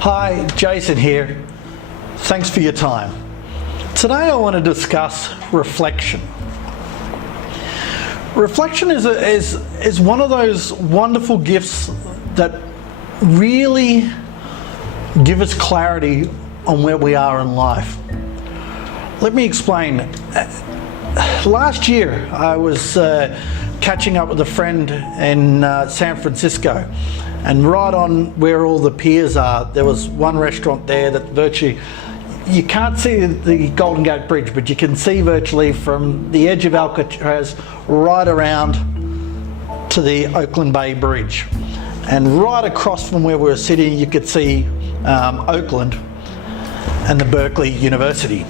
Hi, Jason here. Thanks for your time. Today I want to discuss reflection. Reflection is one of those wonderful gifts that really give us clarity on where we are in life. Let me explain. Last year I was catching up with a friend in San Francisco, and right on where all the piers are, there was one restaurant there that virtually, you can't see the Golden Gate Bridge, but you can see virtually from the edge of Alcatraz right around to the Oakland Bay Bridge. And right across from where we were sitting, you could see Oakland and the Berkeley University.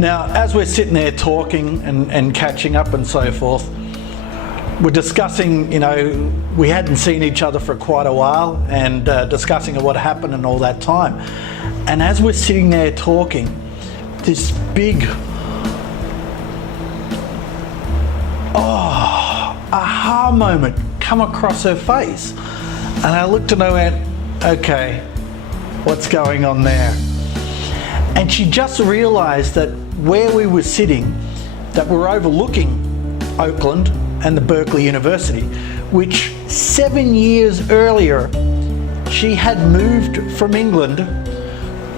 Now, as we're sitting there talking and catching up and so forth, we're discussing, we hadn't seen each other for quite a while, and discussing what happened and all that time. And as we're sitting there talking, this big, aha moment come across her face. And I looked at her and went, okay, what's going on there? And she just realized that where we were sitting, that we're overlooking Oakland and the Berkeley University, which 7 years earlier, she had moved from England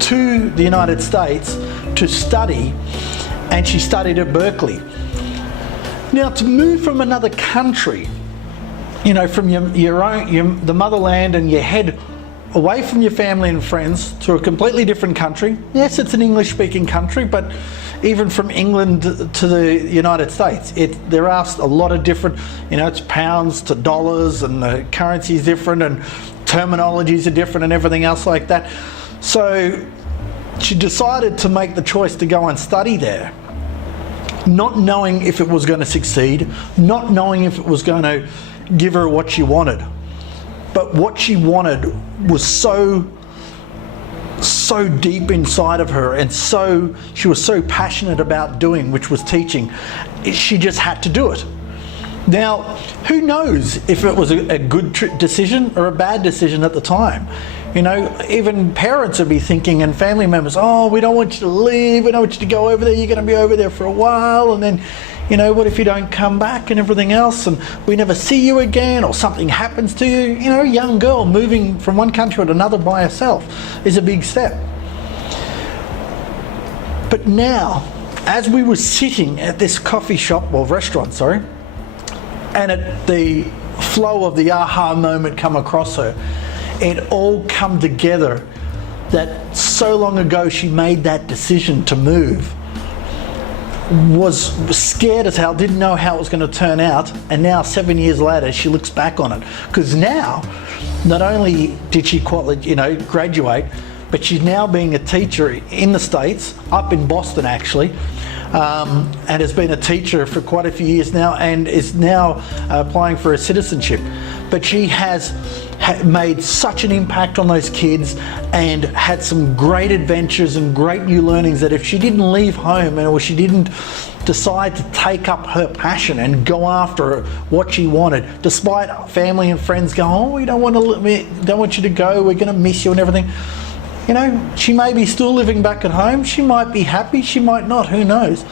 to the United States to study, and she studied at Berkeley. Now, to move from another country, from the motherland, and you head away from your family and friends to a completely different country. Yes, it's an English-speaking country, but even from England to the United States, there are a lot of different, it's pounds to dollars, and the currency is different, and terminologies are different, and everything else like that. So she decided to make the choice to go and study there, not knowing if it was going to succeed, not knowing if it was going to give her what she wanted. But what she wanted was so deep inside of her, and she was so passionate about doing, which was teaching. She just had to do it. Now, who knows if it was a good decision or a bad decision at the time? Even parents would be thinking, and family members, oh, we don't want you to leave, we don't want you to go over there, you're going to be over there for a while, and then what if you don't come back and everything else, and we never see you again, or something happens to you? A young girl moving from one country to another by herself is a big step. But now, as we were sitting at this coffee shop, or restaurant, sorry, and the flow of the aha moment come across her, it all come together that so long ago she made that decision to move, was scared as hell, didn't know how it was going to turn out, and now 7 years later she looks back on it, because now not only did she graduate, but she's now being a teacher in the States, up in Boston actually, and has been a teacher for quite a few years now, and is now applying for a citizenship. But she has made such an impact on those kids, and had some great adventures and great new learnings, that if she didn't leave home, or she didn't decide to take up her passion and go after what she wanted, despite family and friends going, oh, we don't want you to go, we're going to miss you and everything. She may be still living back at home, she might be happy, she might not, who knows.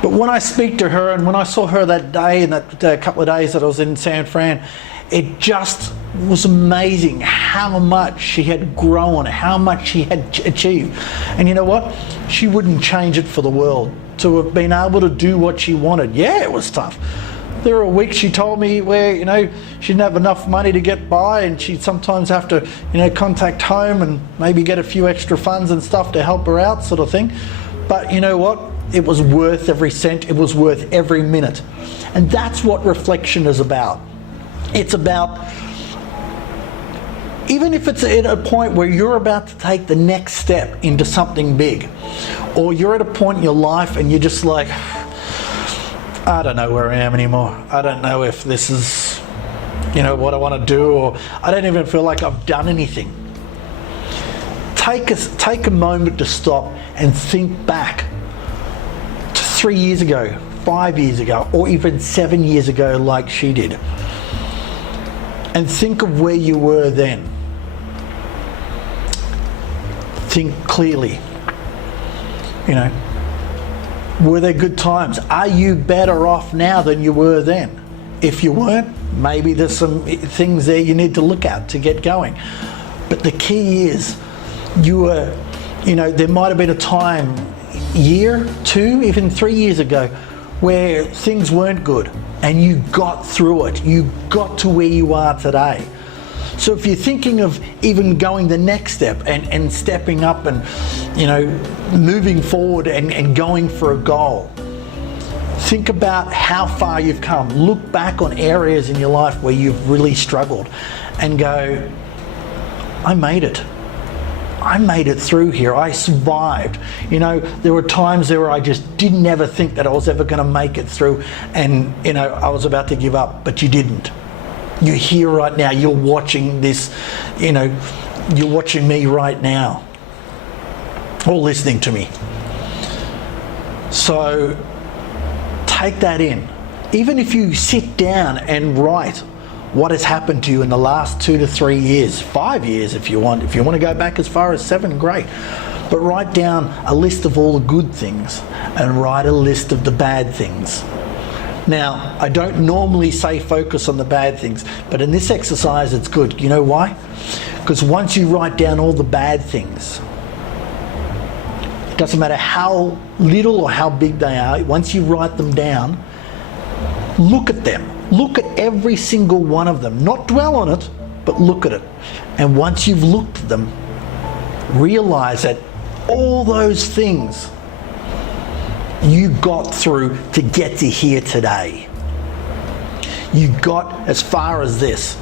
But when I speak to her, and when I saw her that day, and that couple of days that I was in San Fran, it just was amazing how much she had grown, how much she had achieved. And you know what? She wouldn't change it for the world, to have been able to do what she wanted. Yeah, it was tough. There were weeks, she told me, where she didn't have enough money to get by, and she'd sometimes have to contact home and maybe get a few extra funds and stuff to help her out, sort of thing. But you know what? It was worth every cent, it was worth every minute. And that's what reflection is about. It's about, even if it's at a point where you're about to take the next step into something big, or you're at a point in your life and you're just like, I don't know where I am anymore. I don't know if this is, what I want to do, or I don't even feel like I've done anything. Take a moment to stop and think back to 3 years ago, 5 years ago, or even 7 years ago, like she did. And think of where you were then. Think clearly. You know, were there good times? Are you better off now than you were then? If you weren't, maybe there's some things there you need to look at to get going. But the key is, there might have been a time, year, 2, even 3 years ago, where things weren't good and you got through it. You got to where you are today. So if you're thinking of even going the next step and stepping up and, moving forward and going for a goal, think about how far you've come. Look back on areas in your life where you've really struggled and go, I made it. I made it through here. I survived. There were times there where I just didn't ever think that I was ever going to make it through, and I was about to give up, but you didn't. You're here right now. You're watching this, you're watching me right now, or listening to me. So take that in. Even if you sit down and write what has happened to you in the last 2 to 3 years, 5 years if you want. If you want to go back as far as 7, great. But write down a list of all the good things and write a list of the bad things. Now, I don't normally say focus on the bad things, but in this exercise it's good. You know why? Because once you write down all the bad things, it doesn't matter how little or how big they are, once you write them down, look at them. Look at every single one of them. Not dwell on it, but look at it. And once you've looked at them, realize that all those things you got through to get to here today. You got as far as this.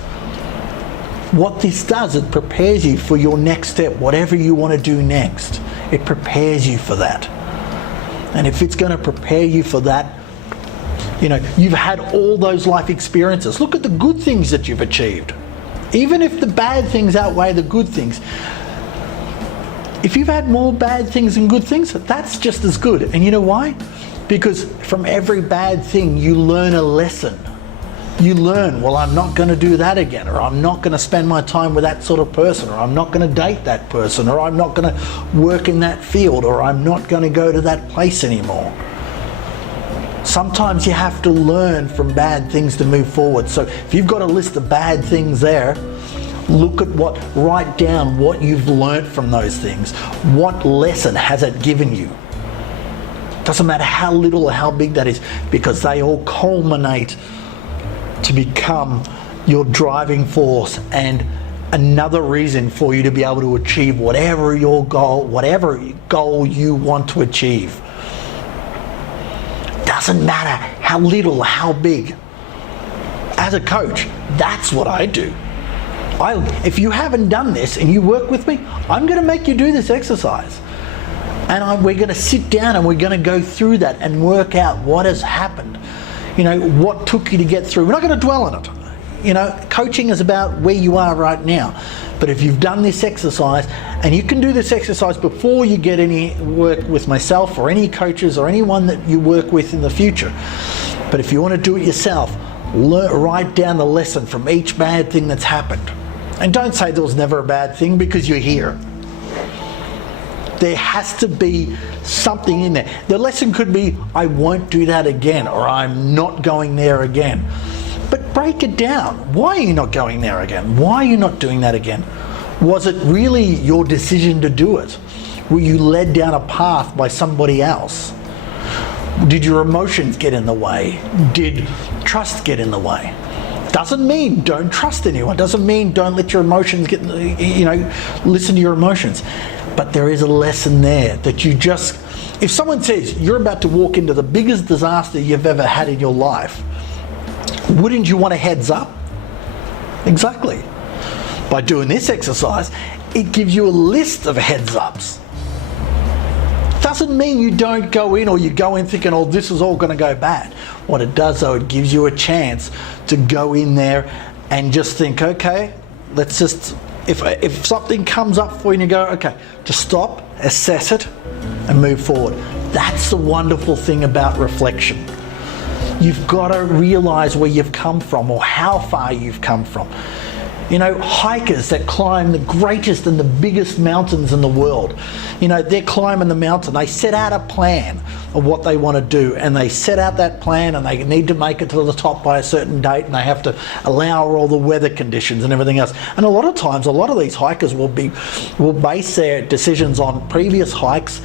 What this does, it prepares you for your next step, whatever you want to do next. It prepares you for that. And if it's going to prepare you for that, you've had all those life experiences. Look at the good things that you've achieved. Even if the bad things outweigh the good things, if you've had more bad things than good things, that's just as good. And you know why? Because from every bad thing, you learn a lesson. You learn, well, I'm not going to do that again, or I'm not going to spend my time with that sort of person, or I'm not going to date that person, or I'm not going to work in that field, or I'm not going to go to that place anymore. Sometimes you have to learn from bad things to move forward. So if you've got a list of bad things there, write down what you've learned from those things. What lesson has it given you? Doesn't matter how little or how big that is, because they all culminate to become your driving force and another reason for you to be able to achieve whatever goal you want to achieve. Doesn't matter how little or how big. As a coach, that's what I do. If you haven't done this and you work with me, I'm going to make you do this exercise. And we're going to sit down and we're going to go through that and work out what has happened. What took you to get through. We're not going to dwell on it. Coaching is about where you are right now. But if you've done this exercise, and you can do this exercise before you get any work with myself or any coaches or anyone that you work with in the future. But if you want to do it yourself, write down the lesson from each bad thing that's happened. And don't say there was never a bad thing, because you're here. There has to be something in there. The lesson could be, I won't do that again, or I'm not going there again. But break it down. Why are you not going there again? Why are you not doing that again? Was it really your decision to do it? Were you led down a path by somebody else? Did your emotions get in the way? Did trust get in the way? Doesn't mean don't trust anyone. Doesn't mean don't let your emotions get, listen to your emotions. But there is a lesson there that if someone says you're about to walk into the biggest disaster you've ever had in your life, wouldn't you want a heads up? Exactly. By doing this exercise, it gives you a list of heads ups. Doesn't mean you don't go in, or you go in thinking, oh, this is all going to go bad. What it does, though, it gives you a chance to go in there and just think, okay, let's just, if something comes up for you and you go, okay, just stop, assess it, and move forward. That's the wonderful thing about reflection. You've got to realize where you've come from, or how far you've come from. You know, hikers that climb the greatest and the biggest mountains in the world. You know, they're climbing the mountain. They set out a plan of what they want to do, and they set out that plan, and they need to make it to the top by a certain date, and they have to allow all the weather conditions and everything else. And a lot of times, a lot of these hikers will base their decisions on previous hikes,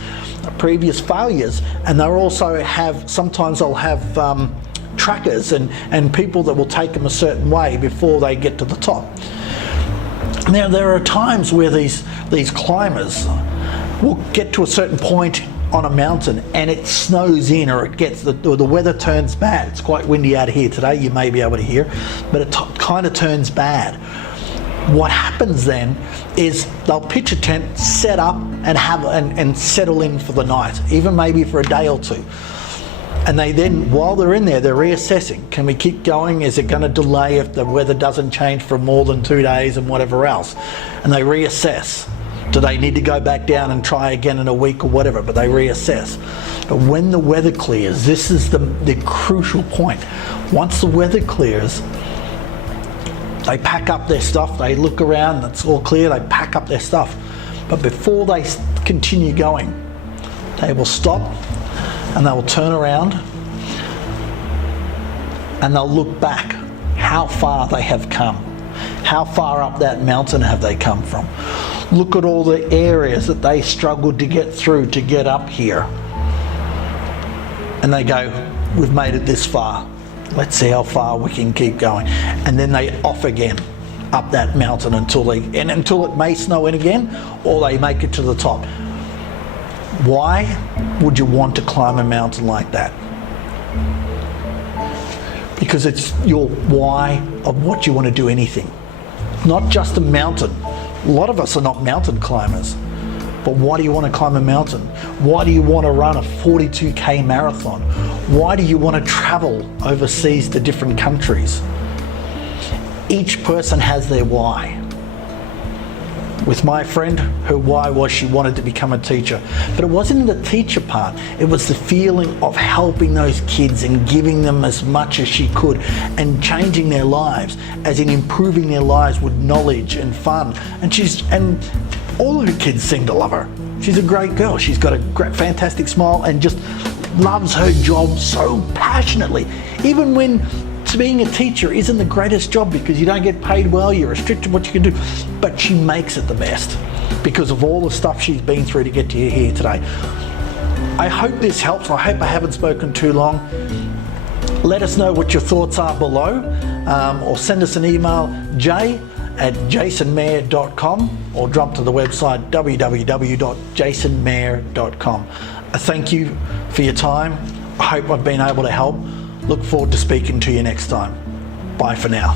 previous failures, and they'll also sometimes they'll have trackers and people that will take them a certain way before they get to the top. Now, there are times where these climbers will get to a certain point on a mountain and it snows in, or the weather turns bad. It's quite windy out here today, you may be able to hear, but it kind of turns bad. What happens then is they'll pitch a tent, set up, and settle in for the night, even maybe for a day or two. And they then, while they're in there, they're reassessing. Can we keep going? Is it going to delay if the weather doesn't change for more than 2 days and whatever else? And they reassess. Do they need to go back down and try again in a week or whatever? But they reassess. But when the weather clears, this is the crucial point. Once the weather clears, they pack up their stuff, they look around, it's all clear, they pack up their stuff. But before they continue going, they will stop and they will turn around and they'll look back how far they have come. How far up that mountain have they come from? Look at all the areas that they struggled to get through to get up here. And they go, we've made it this far. Let's see how far we can keep going. And then they off again up that mountain until it may snow in again, or they make it to the top. Why would you want to climb a mountain like that? Because it's your why of what you want to do anything. Not just a mountain. A lot of us are not mountain climbers. But why do you want to climb a mountain? Why do you want to run a 42k marathon? Why do you want to travel overseas to different countries? Each person has their why. With my friend, her why was she wanted to become a teacher. But it wasn't the teacher part. It was the feeling of helping those kids and giving them as much as she could and changing their lives, as in improving their lives with knowledge and fun. And all her kids seem to love her. She's a great girl. She's got a fantastic smile and just loves her job so passionately. Even when being a teacher isn't the greatest job because you don't get paid well, you're restricted what you can do, but she makes it the best because of all the stuff she's been through to get to here today. I hope this helps. I hope I haven't spoken too long. Let us know what your thoughts are below, or send us an email, jay@jaysonmair.com, or drop to the website www.jaysonmair.com. I thank you for your time. I hope I've been able to help. Look forward to speaking to you next time. Bye for now.